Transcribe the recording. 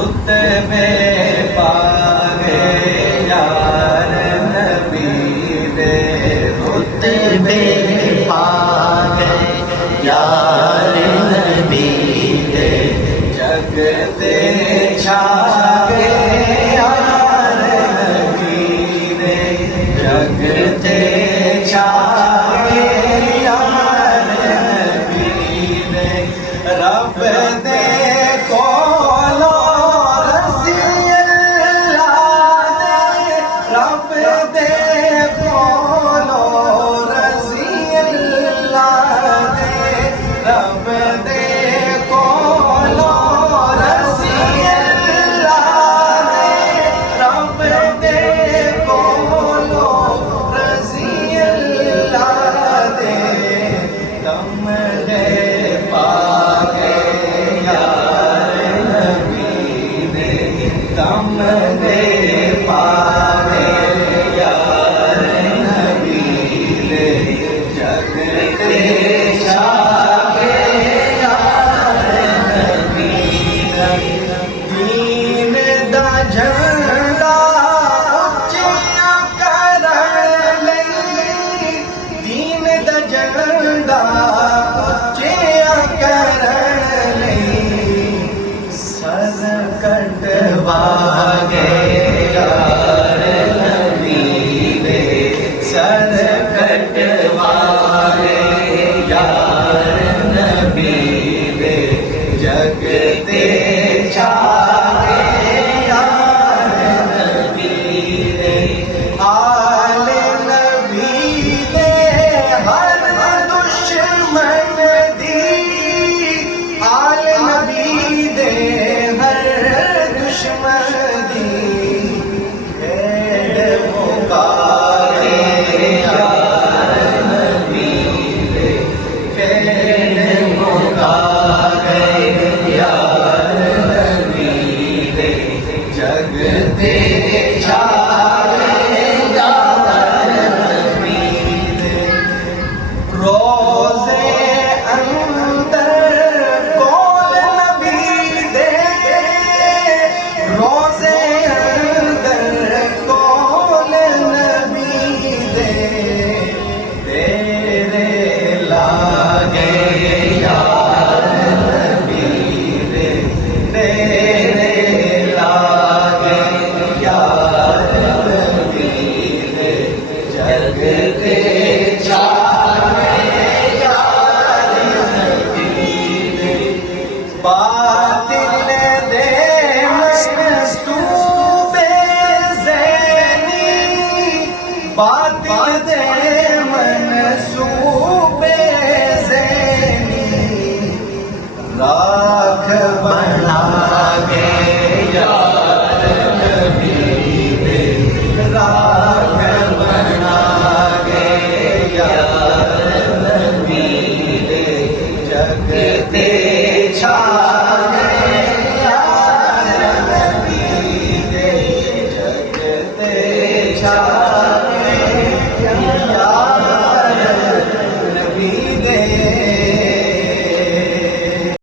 रुतबे पागे यार नबी दे, रुतबे पागे यार नबी दे, जग दे छागे यार नबी दे, जग दे छागे यार नबी दे, रब दे कोलो रज़ी अल्लाह दे, रब दे कोलो रज़ी अल्लाह दे, रब दे कोलो रज़ी अल्लाह दे, रब दे कोलो रज़ी अल्लाह दे, कमरे पागे यार नबी दे, कमरे पागे यार नबी दे, जग दे छागे यार नबी दे, दीन दा झंडा उच्चिया करन लई, दीन दा झंडा उच्चिया करन लई, सर कटवा गए